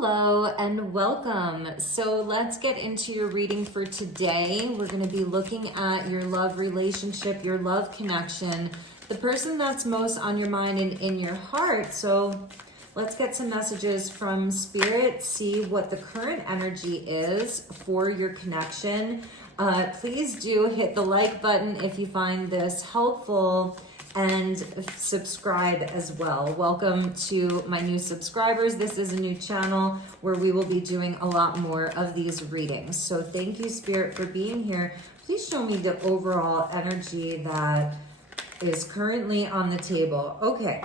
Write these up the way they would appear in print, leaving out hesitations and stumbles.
Hello and welcome. So let's get into your reading for today. We're going to be looking at your love relationship, your love connection, the person that's most on your mind and in your heart. So let's get some messages from Spirit, see what the current energy is for your connection. Please do hit the like button if you find this helpful, and subscribe as well. Welcome to my new subscribers. This is a new channel where we will be doing a lot more of these readings. So thank you, Spirit, for being here. Please show me the overall energy that is currently on the table. Okay,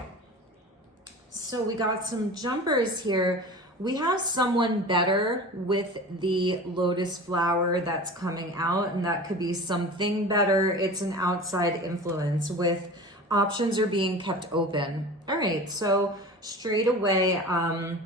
so we got some jumpers here. We have someone better with the lotus flower that's coming out, and that could be something better. It's an outside influence with options are being kept open. All right, so straight away, I'm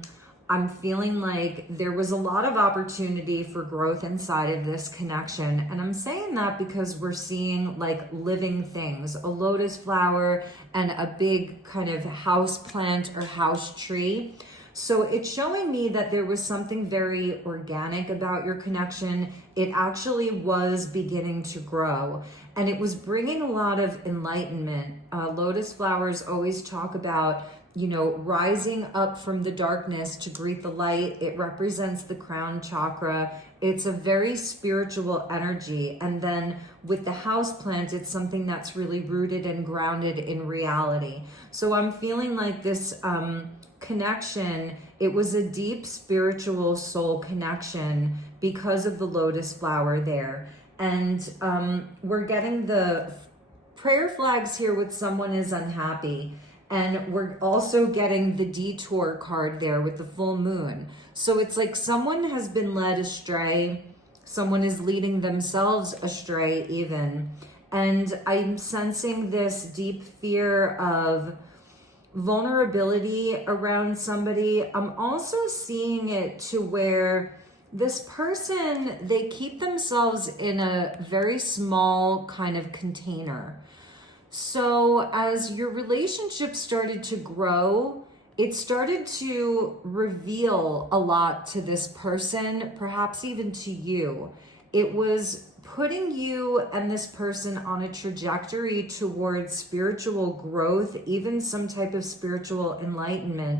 feeling like there was a lot of opportunity for growth inside of this connection. And I'm saying that because we're seeing like living things, a lotus flower and a big kind of house plant or house tree. So it's showing me that there was something very organic about your connection. It actually was beginning to grow, and it was bringing a lot of enlightenment. Lotus flowers always talk about, you know, rising up from the darkness to greet the light. It represents the crown chakra. It's a very spiritual energy. And then with the house plant, it's something that's really rooted and grounded in reality. So I'm feeling like this connection, it was a deep spiritual soul connection because of the lotus flower there. And we're getting the prayer flags here with someone is unhappy. And we're also getting the detour card there with the full moon. So it's like someone has been led astray. Someone is leading themselves astray even. And I'm sensing this deep fear of vulnerability around somebody. I'm also seeing it to where this person, they keep themselves in a very small kind of container. So as your relationship started to grow, it started to reveal a lot to this person, perhaps even to you. It was putting you and this person on a trajectory towards spiritual growth, even some type of spiritual enlightenment.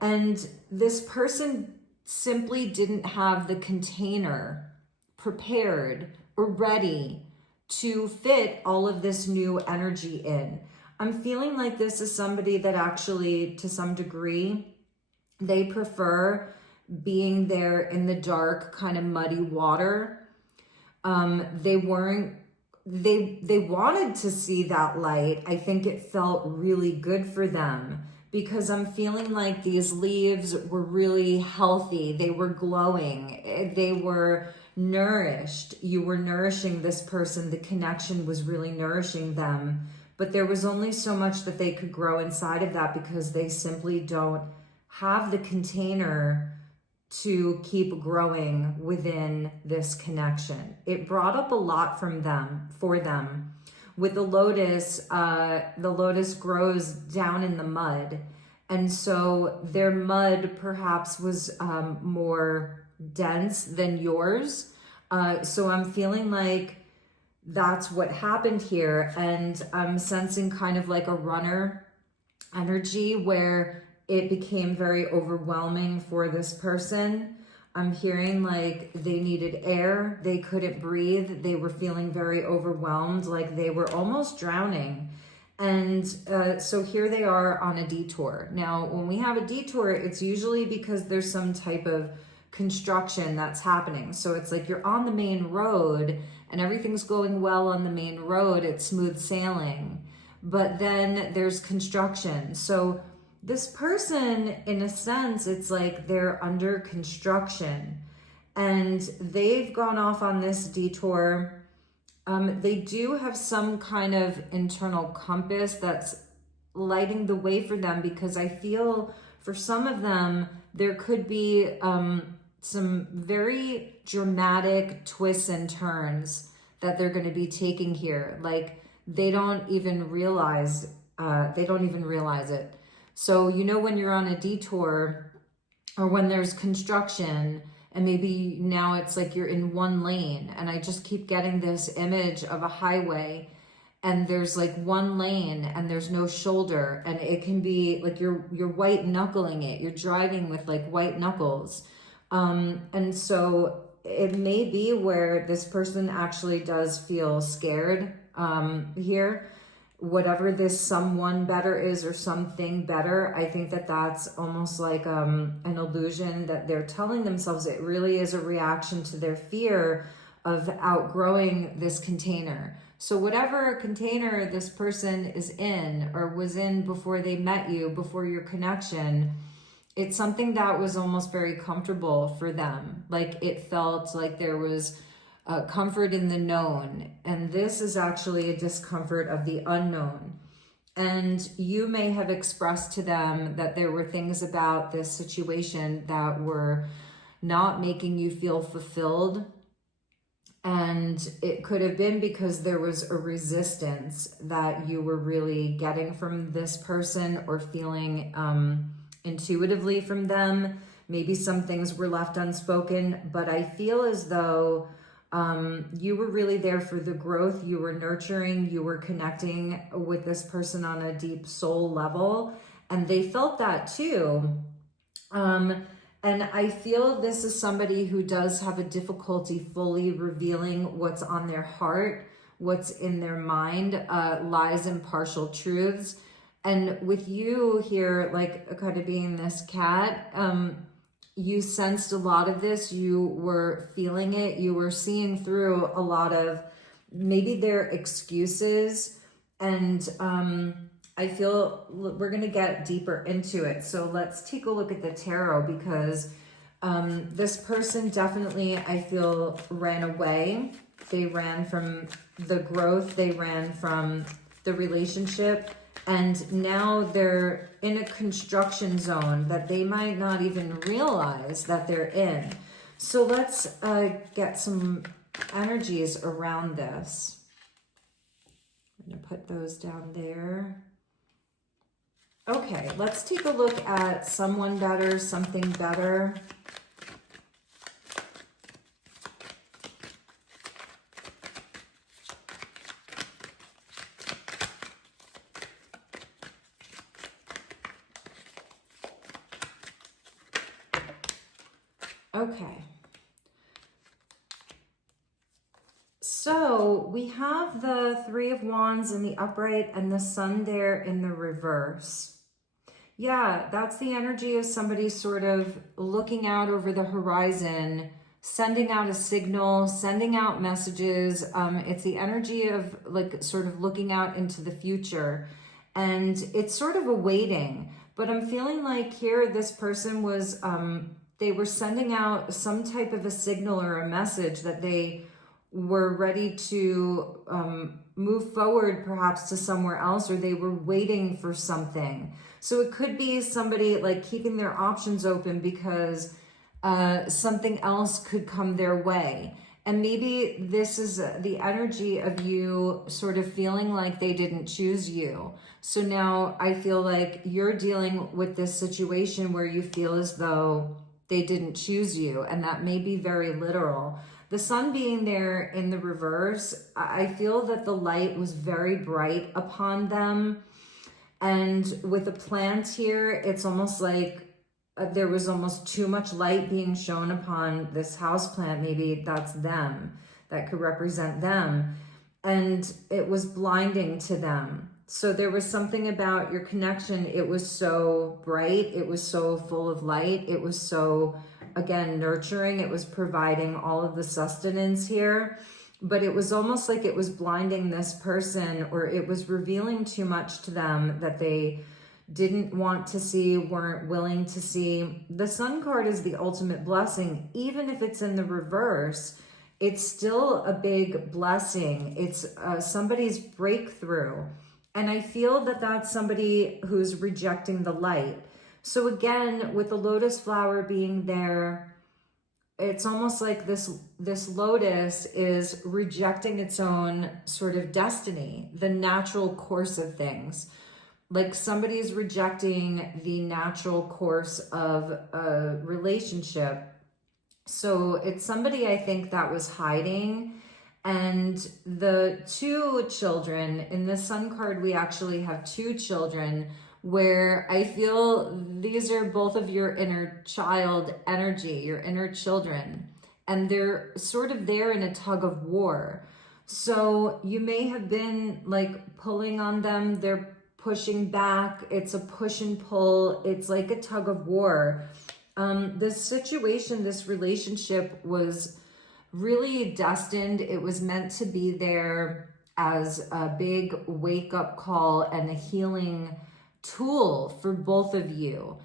And this person simply didn't have the container prepared or ready to fit all of this new energy in. I'm feeling like this is somebody that actually, to some degree, they prefer being there in the dark, kind of muddy water. They wanted to see that light. I think it felt really good for them because I'm feeling like these leaves were really healthy. They were glowing. They were nourished. You were nourishing this person. The connection was really nourishing them. But there was only so much that they could grow inside of that because they simply don't have the container to keep growing within this connection. It brought up a lot for them. With the lotus grows down in the mud. And so their mud perhaps was more dense than yours. So I'm feeling like that's what happened here. And I'm sensing kind of like a runner energy where it became very overwhelming for this person. I'm hearing like they needed air. They couldn't breathe. They were feeling very overwhelmed, like they were almost drowning. And so here they are on a detour. Now, when we have a detour, it's usually because there's some type of construction that's happening. So it's like you're on the main road and everything's going well on the main road. It's smooth sailing. But then there's construction. So this person, in a sense, it's like they're under construction and they've gone off on this detour. They do have some kind of internal compass that's lighting the way for them, because I feel for some of them, there could be some very dramatic twists and turns that they're going to be taking here. Like they don't even realize it. So, you know, when you're on a detour, or when there's construction and maybe now it's like you're in one lane, and I just keep getting this image of a highway and there's like one lane and there's no shoulder, and it can be like you're white knuckling it. You're driving with like white knuckles. And so it may be where this person actually does feel scared here. Whatever this someone better is, or something better, I think that that's almost like an illusion that they're telling themselves. It really is a reaction to their fear of outgrowing this container. So whatever container this person is in or was in before they met you, before your connection, it's something that was almost very comfortable for them. Like it felt like there was comfort in the known. And this is actually a discomfort of the unknown. And you may have expressed to them that there were things about this situation that were not making you feel fulfilled. And it could have been because there was a resistance that you were really getting from this person, or feeling intuitively from them. Maybe some things were left unspoken, but I feel as though you were really there for the growth. You were nurturing, you were connecting with this person on a deep soul level, and they felt that too. And I feel this is somebody who does have a difficulty fully revealing what's on their heart, what's in their mind, lies and partial truths. And with you here, like kind of being this cat, you sensed a lot of this. You were feeling it. You were seeing through a lot of maybe their excuses. And I feel we're going to get deeper into it. So let's take a look at the tarot, because this person definitely, I feel, ran away. They ran from the growth. They ran from the relationship. And now they're in a construction zone that they might not even realize that they're in. So let's get some energies around this. I'm going to put those down there. Okay, let's take a look at someone better, something better. Okay. So we have the Three of Wands in the upright and the Sun there in the reverse. Yeah, that's the energy of somebody sort of looking out over the horizon, sending out a signal, sending out messages. It's the energy of like sort of looking out into the future, and it's sort of a waiting. But I'm feeling like here this person was, they were sending out some type of a signal or a message that they were ready to move forward perhaps to somewhere else, or they were waiting for something. So it could be somebody like keeping their options open because something else could come their way. And maybe this is the energy of you sort of feeling like they didn't choose you. So now I feel like you're dealing with this situation where you feel as though they didn't choose you, and that may be very literal. The Sun being there in the reverse, I feel that the light was very bright upon them. And with the plant here, it's almost like there was almost too much light being shown upon this house plant. Maybe that's them, that could represent them. And it was blinding to them. So there was something about your connection. It was so bright. It was so full of light. It was so, again, nurturing. It was providing all of the sustenance here. But it was almost like it was blinding this person, or it was revealing too much to them that they didn't want to see, weren't willing to see. The Sun card is the ultimate blessing. Even if it's in the reverse, it's still a big blessing. It's somebody's breakthrough. And I feel that that's somebody who's rejecting the light. So again, with the lotus flower being there, it's almost like this lotus is rejecting its own sort of destiny, the natural course of things. like somebody is rejecting the natural course of a relationship. So it's somebody, I think, that was hiding. And the two children, in the Sun card, we actually have two children, where I feel these are both of your inner child energy, your inner children. And they're sort of there in a tug of war. So you may have been like pulling on them. They're pushing back. It's a push and pull. It's like a tug of war. This situation, this relationship was really destined. It was meant to be there as a big wake-up call and a healing tool for both of you.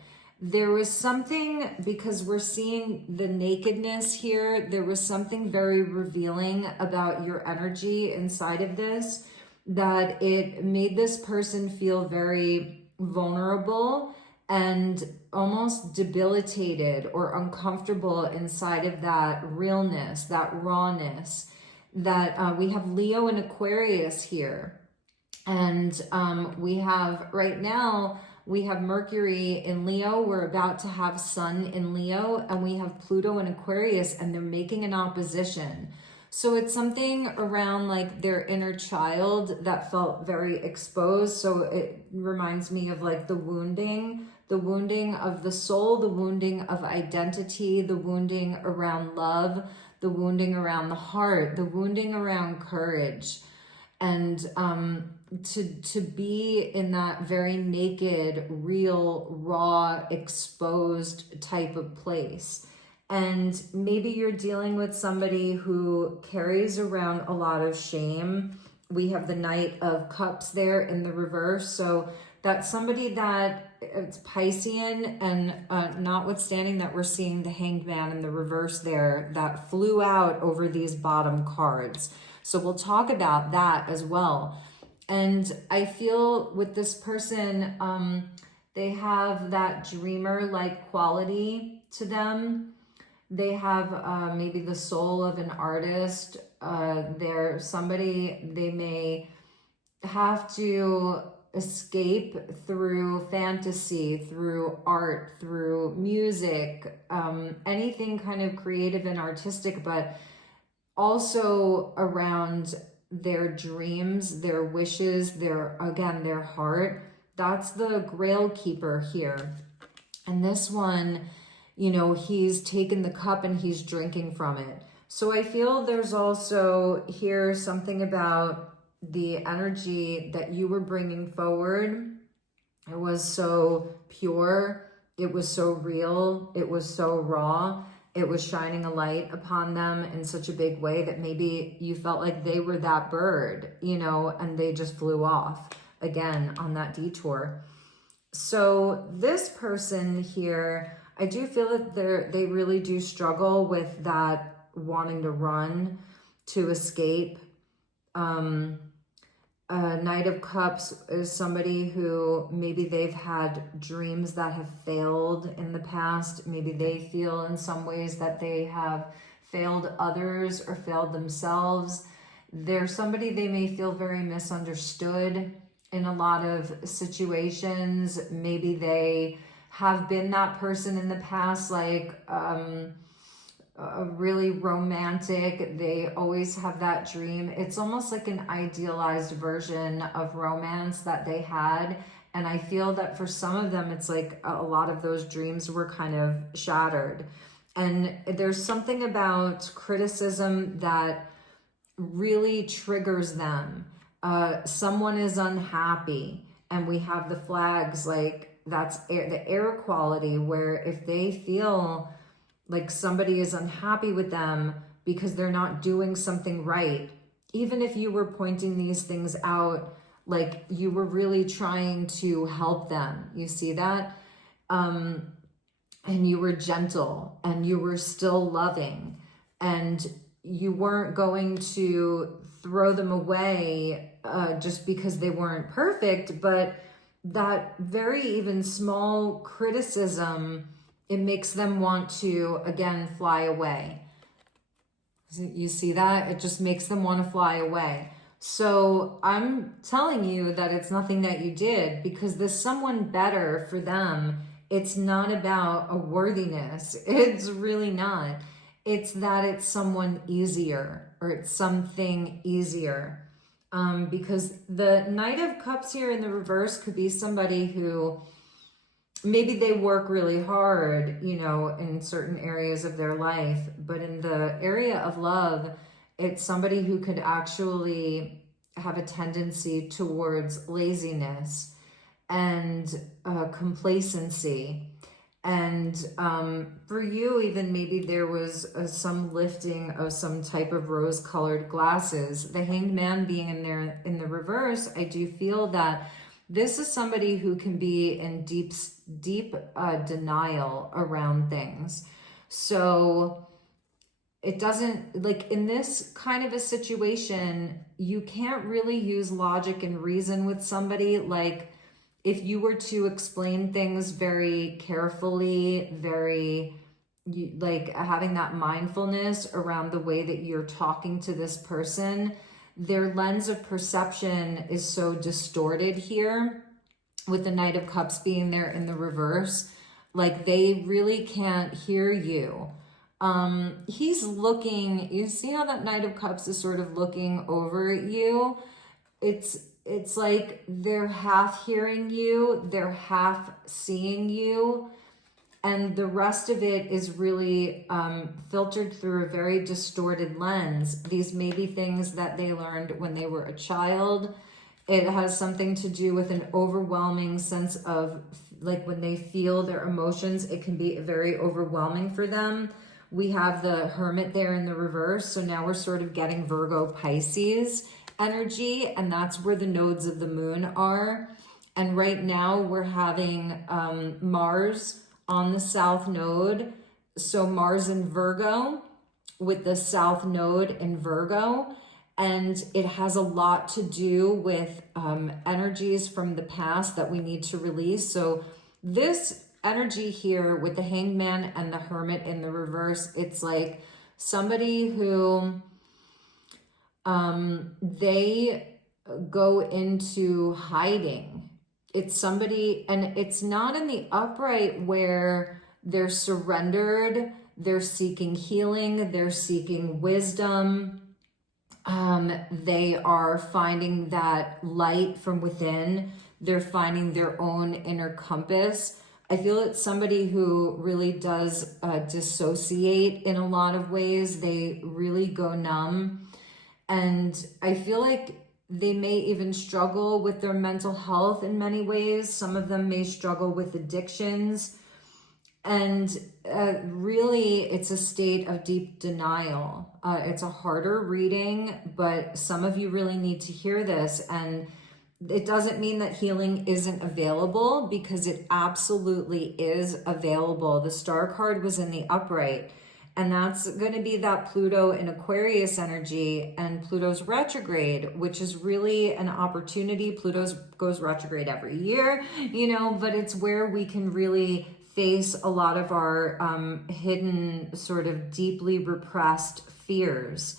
There was something, because we're seeing the nakedness here, there was something very revealing about your energy inside of this, that it made this person feel very vulnerable and almost debilitated or uncomfortable inside of that realness, that rawness, that we have Leo and Aquarius here. And we have, right now, we have Mercury in Leo. We're about to have Sun in Leo, and we have Pluto in Aquarius, and they're making an opposition. So it's something around like their inner child that felt very exposed. So it reminds me of like the wounding of the soul, the wounding of identity, the wounding around love, the wounding around the heart, the wounding around courage. And to be in that very naked, real, raw, exposed type of place. And maybe you're dealing with somebody who carries around a lot of shame. We have the Knight of Cups there in the reverse. So that's somebody that it's Piscean, and notwithstanding that we're seeing the Hanged Man in the reverse there, that flew out over these bottom cards. So we'll talk about that as well. And I feel with this person, they have that dreamer-like quality to them. They have maybe the soul of an artist. They're somebody, they may have to escape through fantasy, through art, through music, anything kind of creative and artistic, but also around their dreams, their wishes, their heart. That's the Grail Keeper here. And this one, you know, he's taken the cup and he's drinking from it. So I feel there's also here something about the energy that you were bringing forward. It was so pure. It was so real. It was so raw. It was shining a light upon them in such a big way that maybe you felt like they were that bird, you know, and they just flew off again on that detour. So this person here, I do feel that they really do struggle with that wanting to run, to escape. Knight of Cups is somebody who maybe they've had dreams that have failed in the past. Maybe they feel in some ways that they have failed others or failed themselves. They're somebody, they may feel very misunderstood in a lot of situations. Maybe they have been that person in the past, like really romantic. They always have that dream. It's almost like an idealized version of romance that they had. And I feel that for some of them, it's like a lot of those dreams were kind of shattered. And there's something about criticism that really triggers them. Someone is unhappy, and we have the flags, like that's the air quality, where if they feel like somebody is unhappy with them because they're not doing something right, even if you were pointing these things out, like you were really trying to help them, you see that? And you were gentle and you were still loving, and you weren't going to throw them away just because they weren't perfect, but that very even small criticism, it makes them want to, again, fly away. You see that? It just makes them want to fly away. So I'm telling you that it's nothing that you did, because there's someone better for them. It's not about a worthiness. It's really not. It's that it's someone easier, or it's something easier. Because the Knight of Cups here in the reverse could be somebody who maybe they work really hard, you know, in certain areas of their life, but in the area of love, it's somebody who could actually have a tendency towards laziness and complacency. And for you, even maybe there was some lifting of some type of rose-colored glasses. The Hanged Man being in there in the reverse, I do feel that this is somebody who can be in deep denial around things. So it doesn't, like in this kind of a situation, you can't really use logic and reason with somebody. Like if you were to explain things very carefully, like having that mindfulness around the way that you're talking to this person, their lens of perception is so distorted here with the Knight of Cups being there in the reverse. Like they really can't hear you. He's looking, you see how that Knight of Cups is sort of looking over at you? It's like they're half hearing you, they're half seeing you, and the rest of it is really filtered through a very distorted lens. These may be things that they learned when they were a child. It has something to do with an overwhelming sense of, like when they feel their emotions, it can be very overwhelming for them. We have the Hermit there in the reverse. So now we're sort of getting Virgo Pisces energy, and that's where the nodes of the moon are. And right now we're having Mars on the South Node. So Mars in Virgo with the South Node in Virgo. And it has a lot to do with energies from the past that we need to release. So this energy here with the Hanged Man and the Hermit in the reverse, it's like somebody who they go into hiding. It's somebody, and it's not in the upright where they're surrendered, they're seeking healing, they're seeking wisdom. They are finding that light from within. They're finding their own inner compass. I feel it's somebody who really does dissociate in a lot of ways. They really go numb. And I feel like they may even struggle with their mental health in many ways. Some of them may struggle with addictions. And really, it's a state of deep denial. It's a harder reading, but some of you really need to hear this. And it doesn't mean that healing isn't available, because it absolutely is available. The Star card was in the upright, and that's going to be that Pluto in Aquarius energy and Pluto's retrograde, which is really an opportunity. Pluto goes retrograde every year, you know, but it's where we can really face a lot of our hidden, sort of deeply repressed fears.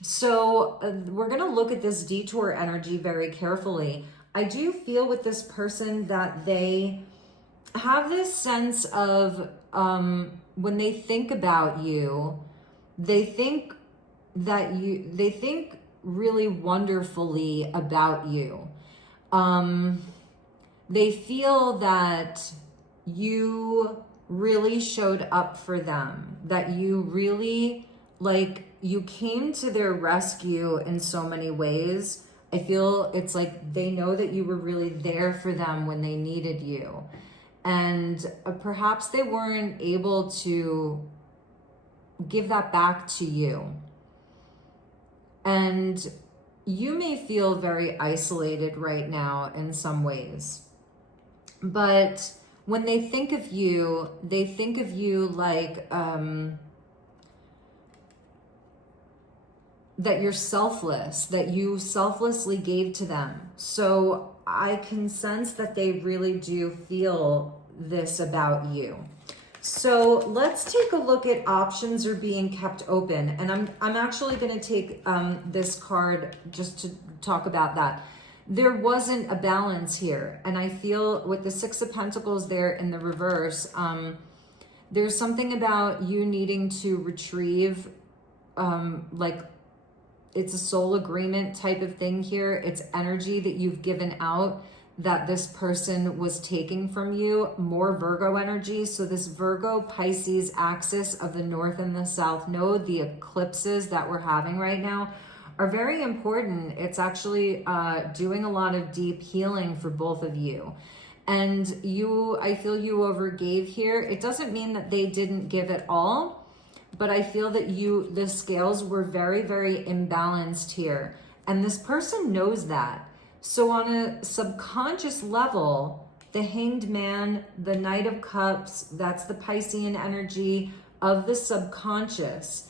So we're going to look at this detour energy very carefully. I do feel with this person that they have this sense of when they think about you, they think really wonderfully about you. They feel that you really showed up for them, that you really, like, you came to their rescue in so many ways. I feel it's like they know that you were really there for them when they needed you. And perhaps they weren't able to give that back to you. And you may feel very isolated right now in some ways. But when they think of you like that you're selfless, that you selflessly gave to them. So I can sense that they really do feel this about you. So let's take a look at options are being kept open. And I'm actually going to take this card just to talk about that. There wasn't a balance here. And I feel with the Six of Pentacles there in the reverse, there's something about you needing to retrieve, like it's a soul agreement type of thing here. It's energy that you've given out that this person was taking from you, more Virgo energy. So this Virgo Pisces axis of the North and the South Node, the eclipses that we're having right now are very important. It's actually doing a lot of deep healing for both of you. And I feel you overgave here. It doesn't mean that they didn't give it all, but I feel that the scales were very, very imbalanced here. And this person knows that. So on a subconscious level, the Hanged Man, the Knight of Cups, that's the Piscean energy of the subconscious.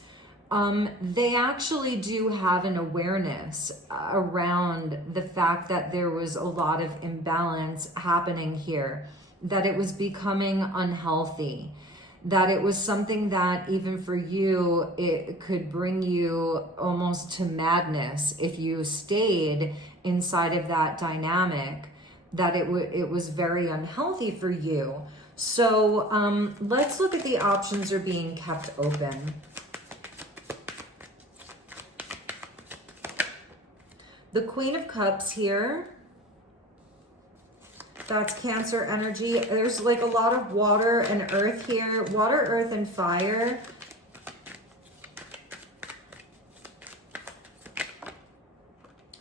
They actually do have an awareness around the fact that there was a lot of imbalance happening here, that it was becoming unhealthy, that it was something that even for you, it could bring you almost to madness if you stayed inside of that dynamic, that it was very unhealthy for you. So let's look at the options are being kept open. The Queen of Cups here, that's Cancer energy. There's like a lot of water and earth here. Water, earth, and fire.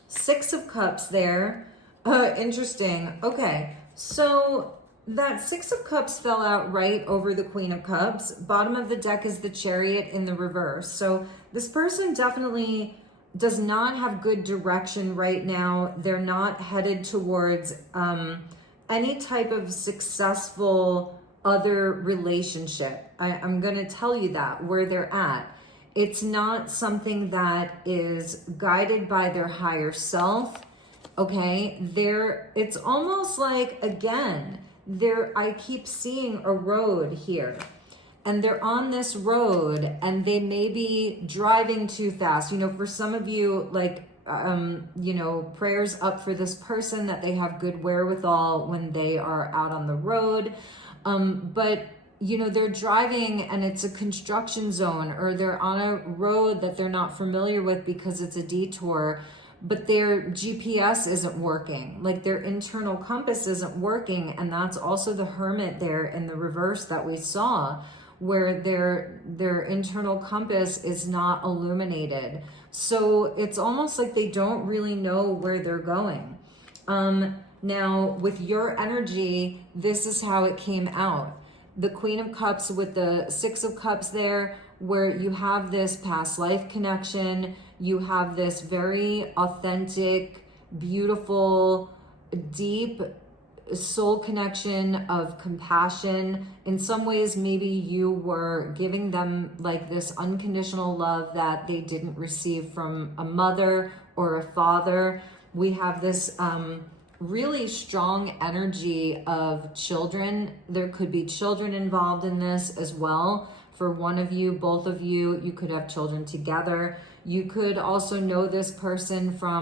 Six of Cups there. Interesting. Okay, so that Six of Cups fell out right over the Queen of Cups. Bottom of the deck is the Chariot in the reverse. So this person definitely does not have good direction right now. They're not headed towards any type of successful other relationship. I'm going to tell you that, where they're at. It's not something that is guided by their higher self, okay? It's almost like, again, I keep seeing a road here. And they're on this road and they may be driving too fast. You know, for some of you, like, you know, prayers up for this person that they have good wherewithal when they are out on the road. But, you know, they're driving and it's a construction zone, or they're on a road that they're not familiar with because it's a detour, but their GPS isn't working. Like their internal compass isn't working. And that's also the Hermit there in the reverse that we saw, where their internal compass is not illuminated. So it's almost like they don't really know where they're going. Now, with your energy, this is how it came out. The Queen of Cups with the Six of Cups there, where you have this past life connection, you have this very authentic, beautiful, deep soul connection of compassion. In some ways, maybe you were giving them like this unconditional love that they didn't receive from a mother or a father. We have this really strong energy of children. There could be children involved in this as well. For one of you, both of you, you could have children together. You could also know this person for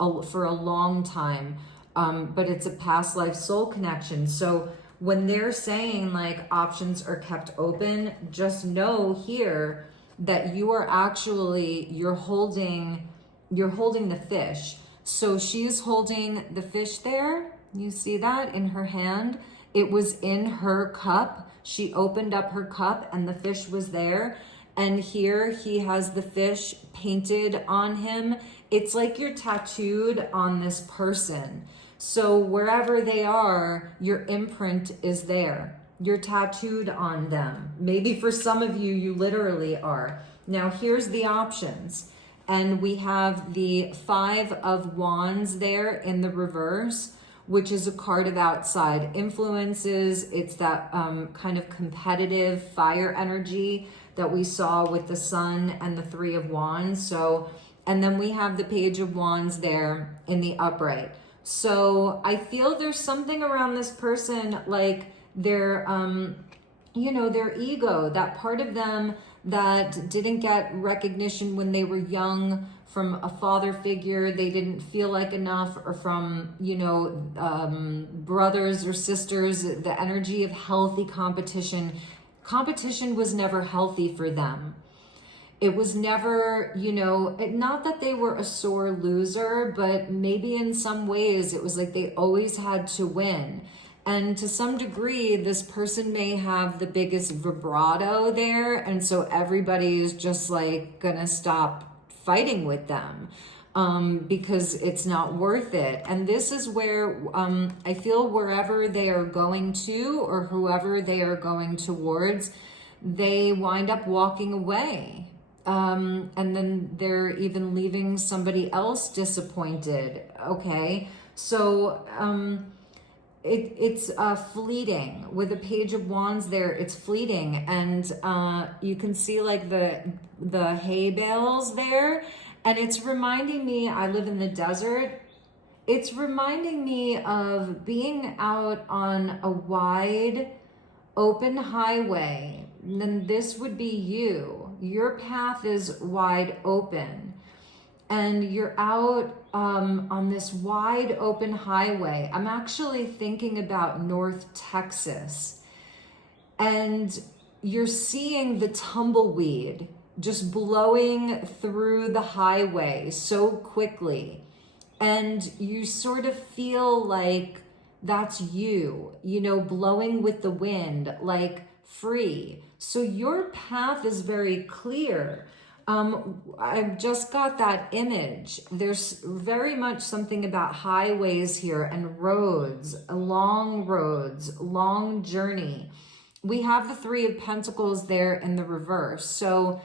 a long time. But it's a past life soul connection. So when they're saying like options are kept open, just know here that you are actually, you're holding the fish. So she's holding the fish there. You see that in her hand? It was in her cup. She opened up her cup and the fish was there. And here he has the fish painted on him. It's like you're tattooed on this person. So wherever they are, your imprint is there. You're tattooed on them. Maybe for some of you, you literally are. Now here's the options. And we have the Five of Wands there in the reverse, which is a card of outside influences. It's that kind of competitive fire energy that we saw with the Sun and the Three of Wands. So, and then we have the Page of Wands there in the upright. So I feel there's something around this person, like they're you know, their ego, that part of them that didn't get recognition when they were young from a father figure, they didn't feel like enough, or from, you know, brothers or sisters, the energy of healthy competition. Competition was never healthy for them. It was never, you know, not that they were a sore loser, but maybe in some ways it was like they always had to win. And to some degree, this person may have the biggest vibrato there. And so everybody is just like gonna stop fighting with them because it's not worth it. And this is where I feel wherever they are going to, or whoever they are going towards, they wind up walking away. And then they're even leaving somebody else disappointed. Okay, so it's fleeting. With the Page of Wands there, it's fleeting, and you can see like the hay bales there, and it's reminding me, I live in the desert. It's reminding me of being out on a wide open highway. And then this would be you. Your path is wide open, and you're out on this wide open highway. I'm actually thinking about North Texas, and you're seeing the tumbleweed just blowing through the highway so quickly, and you sort of feel like that's you know, blowing with the wind, like free. So your path is very clear. I've just got that image. There's very much something about highways here and roads, long journey. We have the Three of Pentacles there in the reverse. So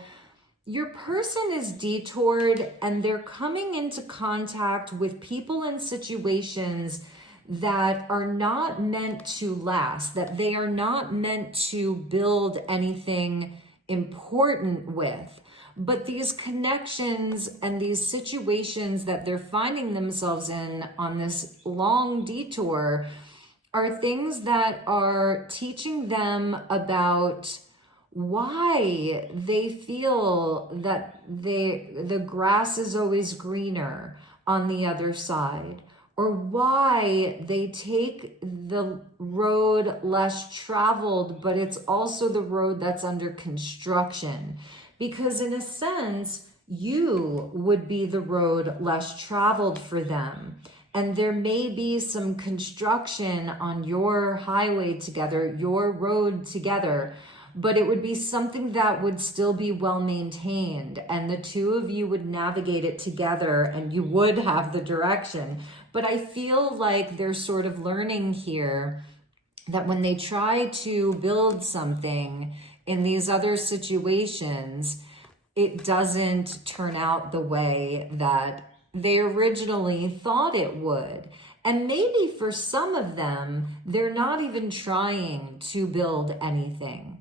your person is detoured, and they're coming into contact with people and situations that are not meant to last, that they are not meant to build anything important with. But these connections and these situations that they're finding themselves in on this long detour are things that are teaching them about why they feel that the grass is always greener on the other side, or why they take the road less traveled, but it's also the road that's under construction. Because in a sense, you would be the road less traveled for them. And there may be some construction on your highway together, your road together, but it would be something that would still be well maintained, and the two of you would navigate it together, and you would have the direction. But I feel like they're sort of learning here that when they try to build something in these other situations, it doesn't turn out the way that they originally thought it would. And maybe for some of them, they're not even trying to build anything.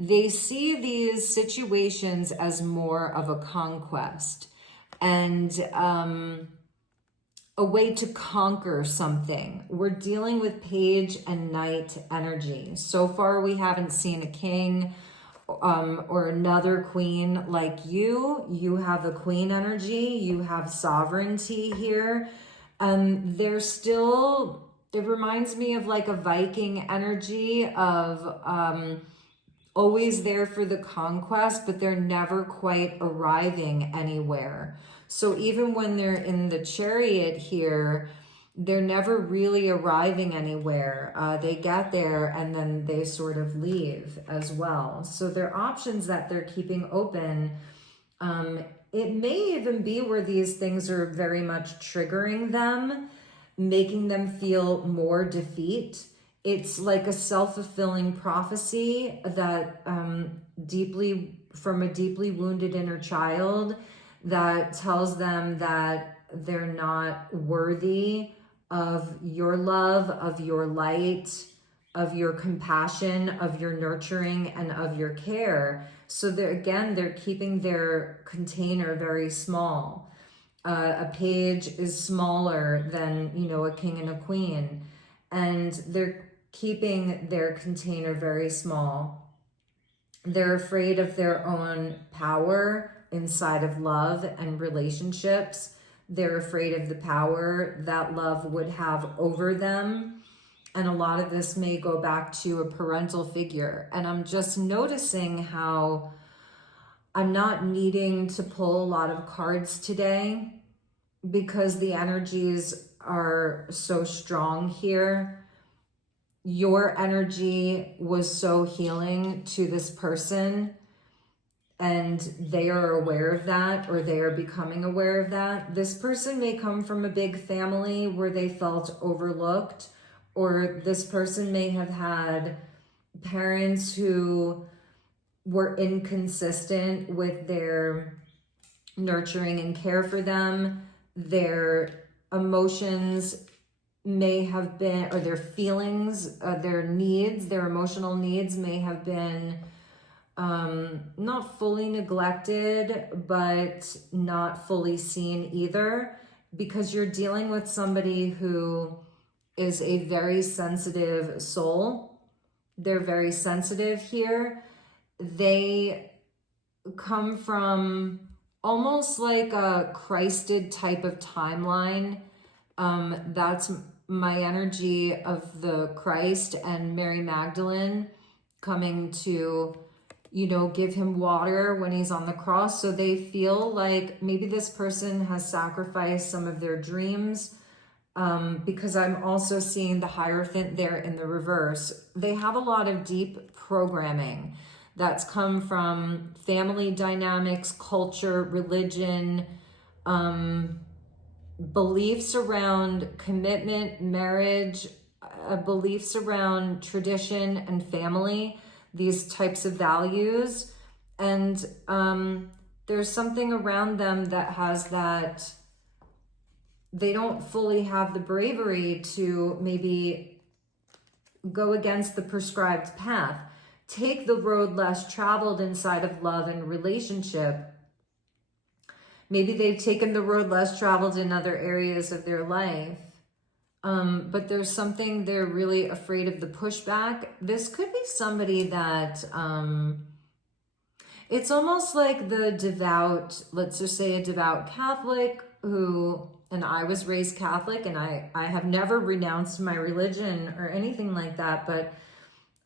They see these situations as more of a conquest and a way to conquer something. We're dealing with Page and Knight energy. So far, we haven't seen a king or another queen like you. You have the queen energy. You have sovereignty here. They're still, it reminds me of like a Viking energy of always there for the conquest, but they're never quite arriving anywhere. So even when they're in the Chariot here, they're never really arriving anywhere. They get there and then they sort of leave as well. So they're options that they're keeping open. It may even be where these things are very much triggering them, making them feel more defeat. It's like a self-fulfilling prophecy that from a deeply wounded inner child that tells them that they're not worthy of your love, of your light, of your compassion, of your nurturing, and of your care. So they're keeping their container very small. A page is smaller than, a king and a queen, and they're keeping their container very small. They're afraid of their own power inside of love and relationships. They're afraid of the power that love would have over them. And a lot of this may go back to a parental figure. And I'm just noticing how I'm not needing to pull a lot of cards today because the energies are so strong here. Your energy was so healing to this person, and they are aware of that, or they are becoming aware of that. This person may come from a big family where they felt overlooked, or this person may have had parents who were inconsistent with their nurturing and care for them. Their emotions may have been, or their feelings, their needs, their emotional needs may have been not fully neglected, but not fully seen either, because you're dealing with somebody who is a very sensitive soul. They're very sensitive here. They come from almost like a Christed type of timeline. That's my energy of the Christ and Mary Magdalene coming to, give him water when he's on the cross. So they feel like maybe this person has sacrificed some of their dreams, because I'm also seeing the Hierophant there in the reverse. They have a lot of deep programming that's come from family dynamics, culture, religion, beliefs around commitment, marriage, beliefs around tradition and family, these types of values. And there's something around them that has that they don't fully have the bravery to maybe go against the prescribed path, take the road less traveled inside of love and relationship. Maybe they've taken the road less traveled in other areas of their life. But there's something they're really afraid of, the pushback. This could be somebody that, it's almost like the devout, let's just say a devout Catholic who, and I was raised Catholic, and I have never renounced my religion or anything like that, but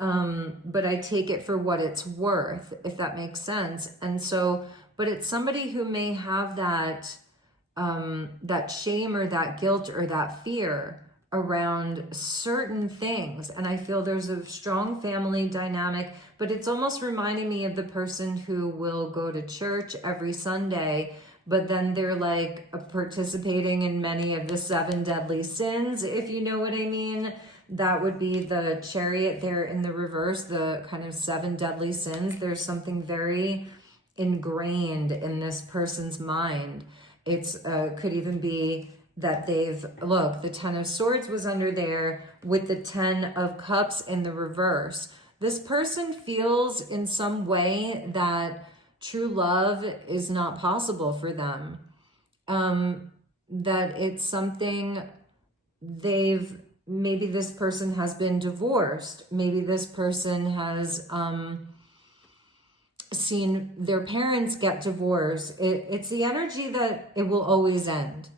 I take it for what it's worth, if that makes sense. And so, but it's somebody who may have that, that shame or that guilt or that fear around certain things. And I feel there's a strong family dynamic, but it's almost reminding me of the person who will go to church every Sunday, but then they're like participating in many of the 7 deadly sins, if you know what I mean. That would be the Chariot there in the reverse, the kind of 7 deadly sins. There's something very ingrained in this person's mind. It's could even be that the 10 of Swords was under there with the 10 of Cups in the reverse. This person feels in some way that true love is not possible for them. That it's something maybe this person has been divorced. Maybe this person has seen their parents get divorced. It's the energy that it will always end.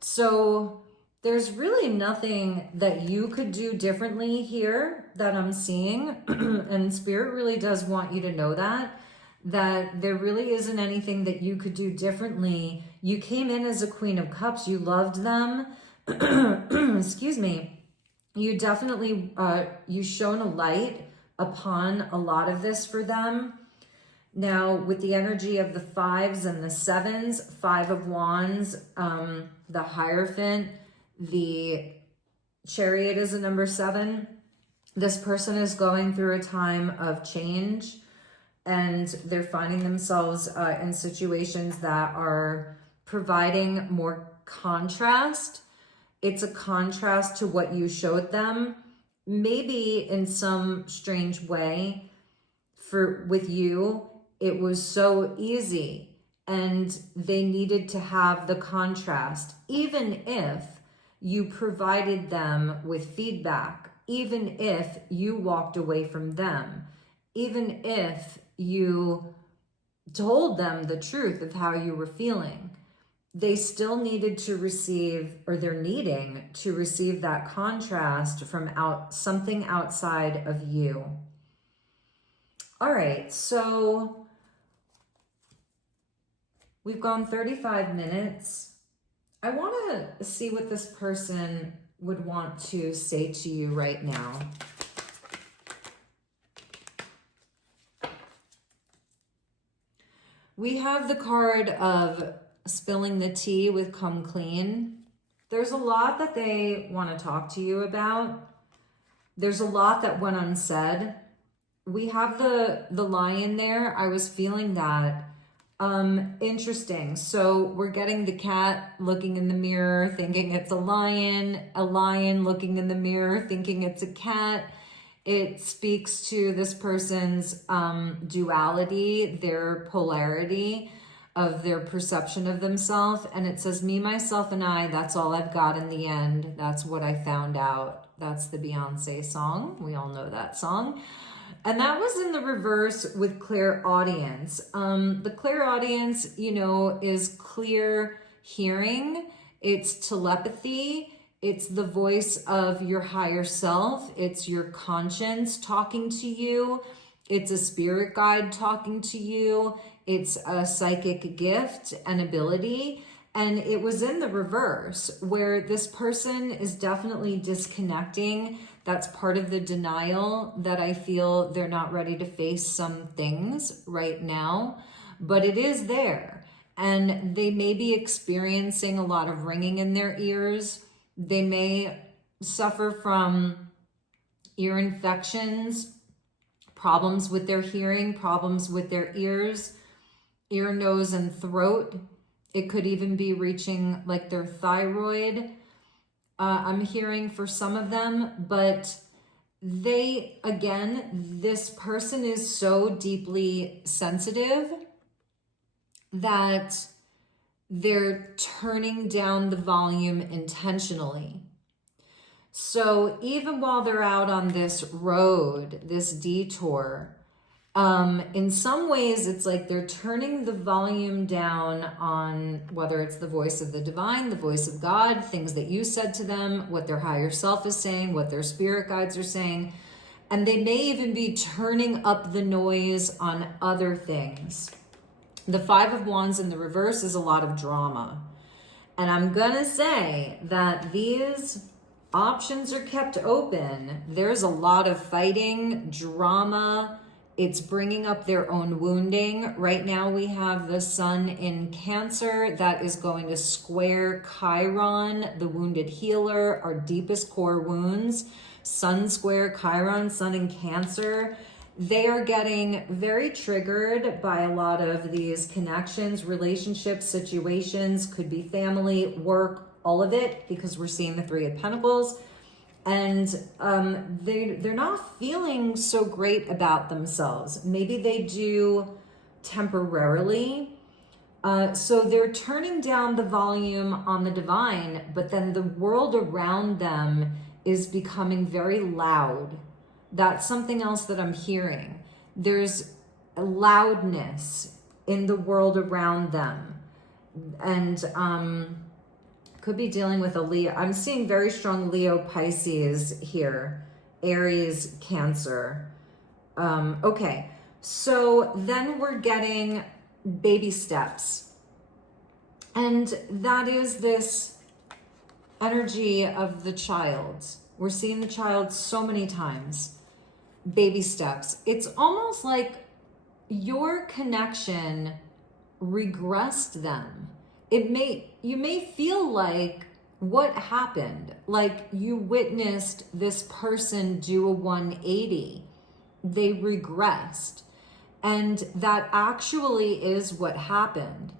So there's really nothing that you could do differently here that I'm seeing. And Spirit really does want you to know that there really isn't anything that you could do differently. You came in as a Queen of Cups. You loved them. Excuse me. You definitely, you shone a light upon a lot of this for them. Now, with the energy of the 5s and the 7s, 5 of Wands, the Hierophant, the Chariot is a number 7. This person is going through a time of change, and they're finding themselves in situations that are providing more contrast. It's a contrast to what you showed them, maybe in some strange way. With you, it was so easy, and they needed to have the contrast, even if you provided them with feedback, even if you walked away from them, even if you told them the truth of how you were feeling. They still needed to receive, or they're needing to receive, that contrast from something outside of you. All right, so we've gone 35 minutes. I want to see what this person would want to say to you right now. We have the card of spilling the tea with come clean. There's a lot that they want to talk to you about. There's a lot that went unsaid. We have the lion there. I was feeling that. Interesting. So we're getting the cat looking in the mirror, thinking it's a lion looking in the mirror, thinking it's a cat. It speaks to this person's duality, their polarity of their perception of themselves. And it says, me, myself, and I, that's all I've got in the end. That's what I found out. That's the Beyonce song. We all know that song. And that was in the reverse with clairaudience. The clairaudience, you know, is clear hearing. It's telepathy. It's the voice of your higher self. It's your conscience talking to you. It's a spirit guide talking to you. It's a psychic gift and ability. And it was in the reverse, where this person is definitely disconnecting. That's part of the denial, that I feel they're not ready to face some things right now, but it is there. And they may be experiencing a lot of ringing in their ears. They may suffer from ear infections, problems with their hearing, problems with their ears, ear, nose, and throat. It could even be reaching like their thyroid. I'm hearing for some of them, but they, again, this person is so deeply sensitive that they're turning down the volume intentionally. So even while they're out on this road, this detour, in some ways it's like they're turning the volume down on whether it's the voice of the divine, the voice of God, things that you said to them, what their higher self is saying, what their spirit guides are saying. And they may even be turning up the noise on other things. The Five of Wands in the reverse is a lot of drama. And I'm gonna say that these options are kept open. There's a lot of fighting, drama. It's bringing up their own wounding. Right now we have the sun in Cancer that is going to square Chiron, the wounded healer, our deepest core wounds. Sun square Chiron, sun in Cancer. They are getting very triggered by a lot of these connections, relationships, situations, could be family, work, all of it, because we're seeing the Three of Pentacles. And they're not feeling so great about themselves. Maybe they do temporarily. So they're turning down the volume on the divine, but then the world around them is becoming very loud. That's something else that I'm hearing. There's a loudness in the world around them. And could be dealing with a Leo. I'm seeing very strong Leo, Pisces here, Aries, Cancer. Okay, so then we're getting baby steps. And that is this energy of the child. We're seeing the child so many times. Baby steps. It's almost like your connection regressed them. You may feel like what happened, like you witnessed this person do a 180. They regressed. And that actually is what happened.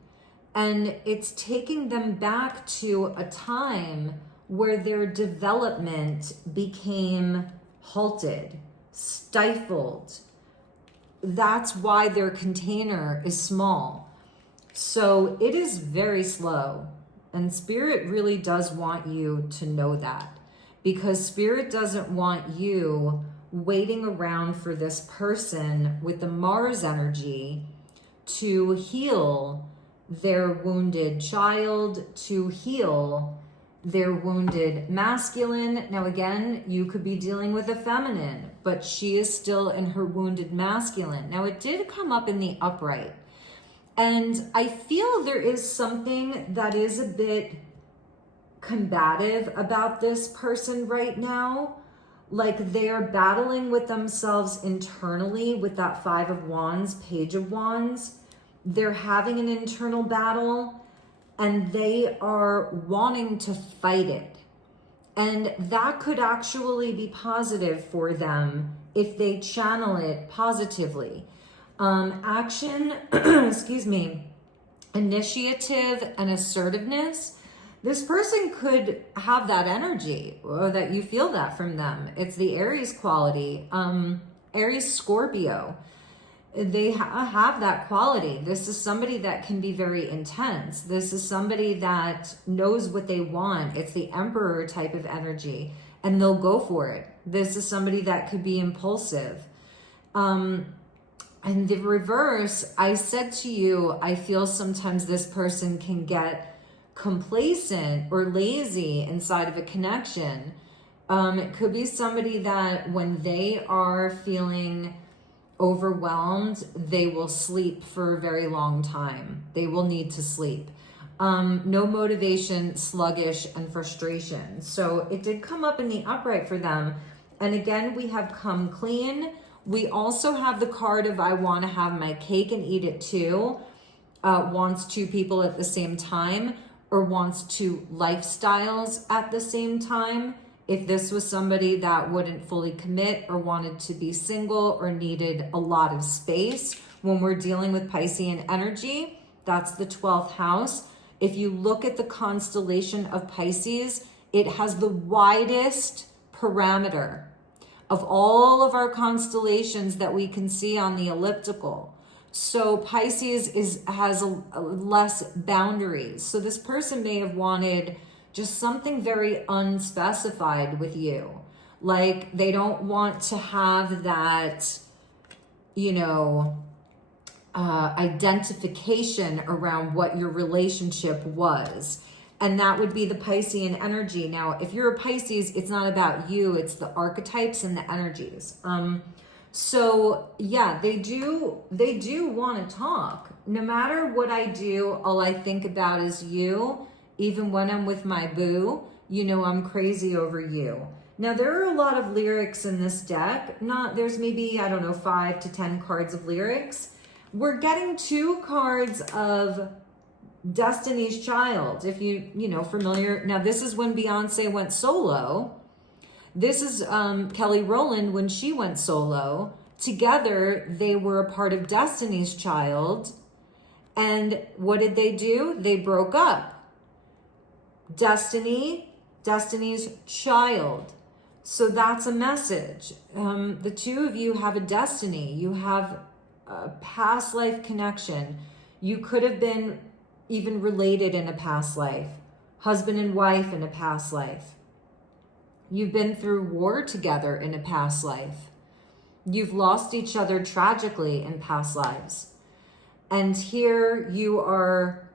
And it's taking them back to a time where their development became halted, stifled. That's why their container is small. So it is very slow. And Spirit really does want you to know that, because Spirit doesn't want you waiting around for this person with the Mars energy to heal their wounded child, to heal their wounded masculine. Now again, you could be dealing with a feminine, but she is still in her wounded masculine. Now it did come up in the upright. And I feel there is something that is a bit combative about this person right now. Like they're battling with themselves internally with that Five of Wands, Page of Wands. They're having an internal battle and they are wanting to fight it. And that could actually be positive for them if they channel it positively. Action, excuse me, initiative and assertiveness. This person could have that energy, or that you feel that from them. It's the Aries quality, Aries Scorpio. They have that quality. This is somebody that can be very intense. This is somebody that knows what they want. It's the Emperor type of energy, and they'll go for it. This is somebody that could be impulsive. And the reverse, I said to you, I feel sometimes this person can get complacent or lazy inside of a connection. It could be somebody that when they are feeling overwhelmed, they will sleep for a very long time. They will need to sleep. No motivation, sluggish, and frustration. So it did come up in the upright for them. And again, we have come clean. We also have the card of I want to have my cake and eat it too. Wants two people at the same time, or wants two lifestyles at the same time. If this was somebody that wouldn't fully commit or wanted to be single or needed a lot of space, when we're dealing with Piscean energy, that's the 12th house. If you look at the constellation of Pisces, it has the widest parameter of all of our constellations that we can see on the elliptical. So Pisces has less boundaries. So this person may have wanted just something very unspecified with you. Like they don't want to have that, identification around what your relationship was. And that would be the Piscean energy. Now, if you're a Pisces, it's not about you, it's the archetypes and the energies. So yeah, they do want to talk. No matter what I do, all I think about is you. Even when I'm with my boo, I'm crazy over you. Now, there are a lot of lyrics in this deck. There's maybe, 5 to 10 cards of lyrics. We're getting 2 cards of Destiny's Child. If familiar. Now, this is when Beyonce went solo. This is Kelly Rowland when she went solo. Together, they were a part of Destiny's Child. And what did they do? They broke up. Destiny's Child. So that's a message. The two of you have a destiny. You have a past life connection. You could have been even related in a past life. Husband and wife in a past life. You've been through war together in a past life. You've lost each other tragically in past lives. And here you are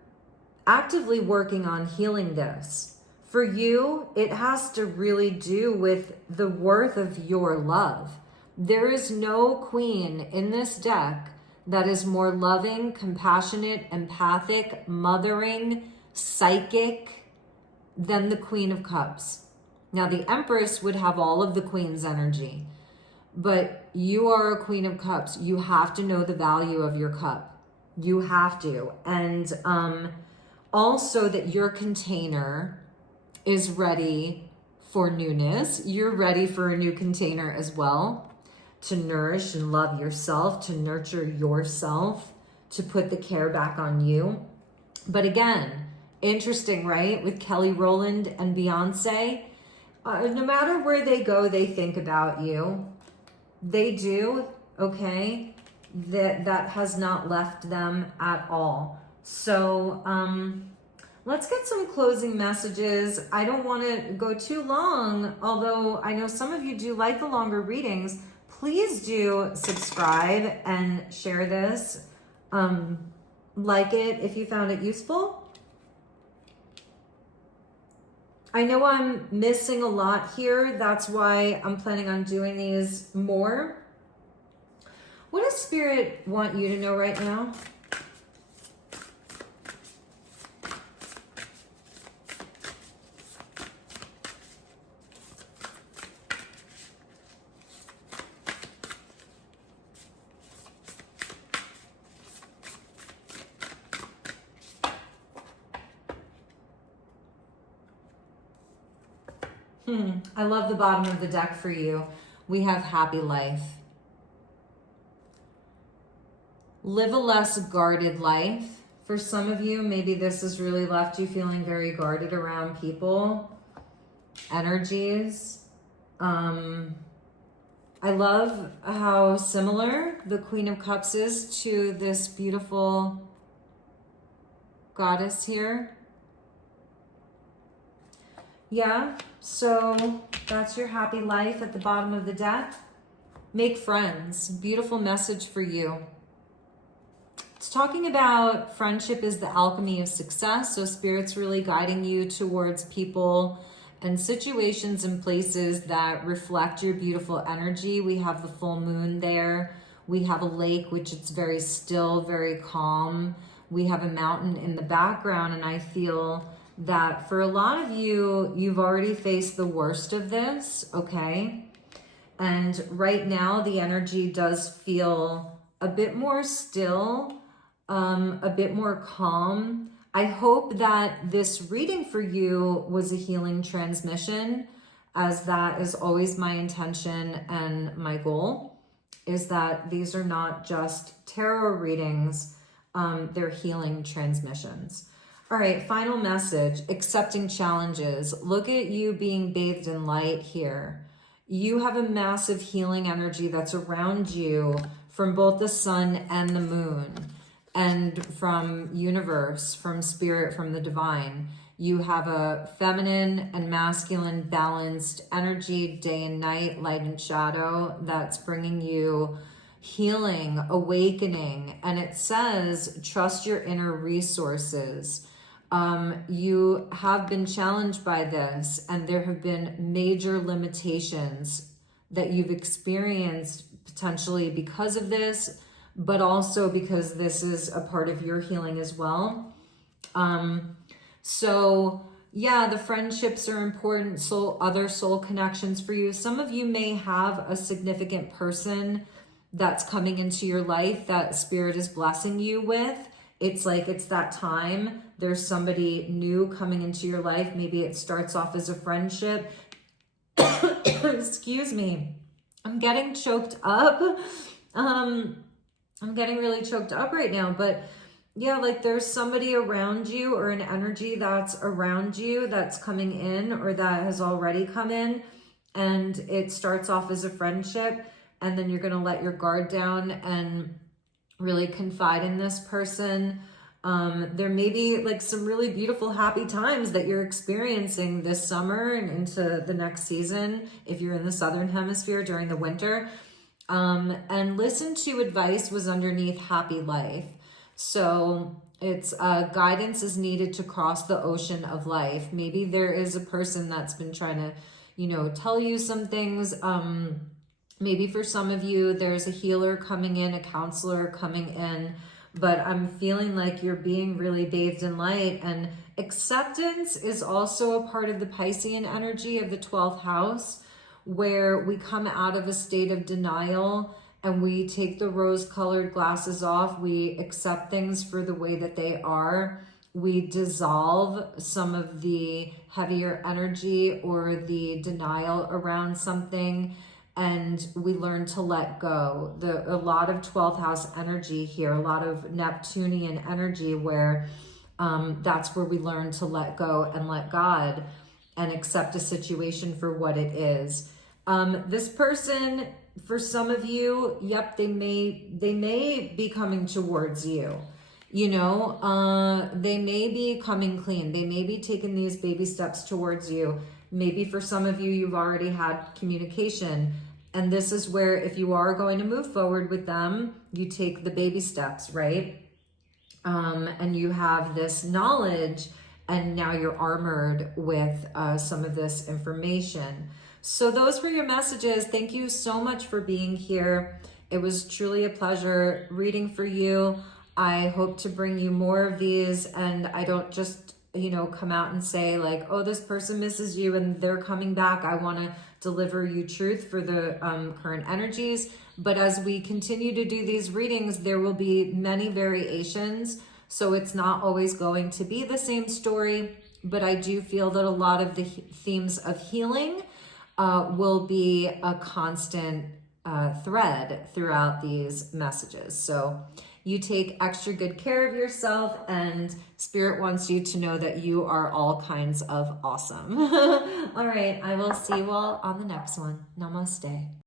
actively working on healing this. For you, it has to really do with the worth of your love. There is no queen in this deck that is more loving, compassionate, empathic, mothering, psychic than the Queen of Cups. Now, the Empress would have all of the Queen's energy, but you are a Queen of Cups. You have to know the value of your cup. You have to. And also that your container is ready for newness. You're ready for a new container as well, to nourish and love yourself, to nurture yourself, to put the care back on you. But again, interesting, right? With Kelly Rowland and Beyonce, no matter where they go, they think about you. They do, okay? That has not left them at all. So let's get some closing messages. I don't want to go too long, although I know some of you do like the longer readings, please do subscribe and share this. Like it if you found it useful. I know I'm missing a lot here. That's why I'm planning on doing these more. What does Spirit want you to know right now? I love the bottom of the deck for you. We have happy life. Live a less guarded life. For some of you, maybe this has really left you feeling very guarded around people, energies. I love how similar the Queen of Cups is to this beautiful goddess here. Yeah, so that's your happy life at the bottom of the deck. Make friends. Beautiful message for you. It's talking about friendship is the alchemy of success. So Spirit's really guiding you towards people and situations and places that reflect your beautiful energy. We have the full moon there. We have a lake, which it's very still, very calm. We have a mountain in the background, and I feel that for a lot of you, you've already faced the worst of this, okay? And right now, the energy does feel a bit more still, a bit more calm. I hope that this reading for you was a healing transmission, as that is always my intention and my goal, is that these are not just tarot readings, they're healing transmissions. All right, final message, accepting challenges. Look at you being bathed in light here. You have a massive healing energy that's around you from both the sun and the moon, and from universe, from spirit, from the divine. You have a feminine and masculine balanced energy, day and night, light and shadow, that's bringing you healing, awakening. And it says, trust your inner resources. You have been challenged by this, and there have been major limitations that you've experienced potentially because of this, but also because this is a part of your healing as well. So yeah, the friendships are important, other soul connections for you. Some of you may have a significant person that's coming into your life that Spirit is blessing you with. It's like it's that time. There's somebody new coming into your life. Maybe it starts off as a friendship. Excuse me. I'm getting choked up. I'm getting really choked up right now. But yeah, like there's somebody around you, or an energy that's around you that's coming in, or that has already come in. And it starts off as a friendship. And then you're going to let your guard down and really confide in this person. There may be like some really beautiful, happy times that you're experiencing this summer and into the next season, if you're in the Southern Hemisphere during the winter. And listen to advice was underneath happy life. So it's guidance is needed to cross the ocean of life. Maybe there is a person that's been trying to, tell you some things. Maybe for some of you, there's a healer coming in, a counselor coming in, but I'm feeling like you're being really bathed in light. And acceptance is also a part of the Piscean energy of the 12th house, where we come out of a state of denial and we take the rose-colored glasses off. We accept things for the way that they are. We dissolve some of the heavier energy or the denial around something, and we learn to let go. A lot of 12th house energy here, a lot of Neptunian energy, where that's where we learn to let go and let God and accept a situation for what it is. This person, for some of you, yep, they may be coming towards you. They may be coming clean. They may be taking these baby steps towards you. Maybe for some of you, you've already had communication. And this is where, if you are going to move forward with them, you take the baby steps, right? And you have this knowledge, and now you're armored with some of this information. So those were your messages. Thank you so much for being here. It was truly a pleasure reading for you. I hope to bring you more of these, and I don't just, come out and say like, oh, this person misses you and they're coming back. I want to deliver you truth for the current energies. But as we continue to do these readings, there will be many variations. So it's not always going to be the same story, but I do feel that a lot of the themes of healing will be a constant thread throughout these messages. So you take extra good care of yourself, and Spirit wants you to know that you are all kinds of awesome. All right, I will see you all on the next one. Namaste.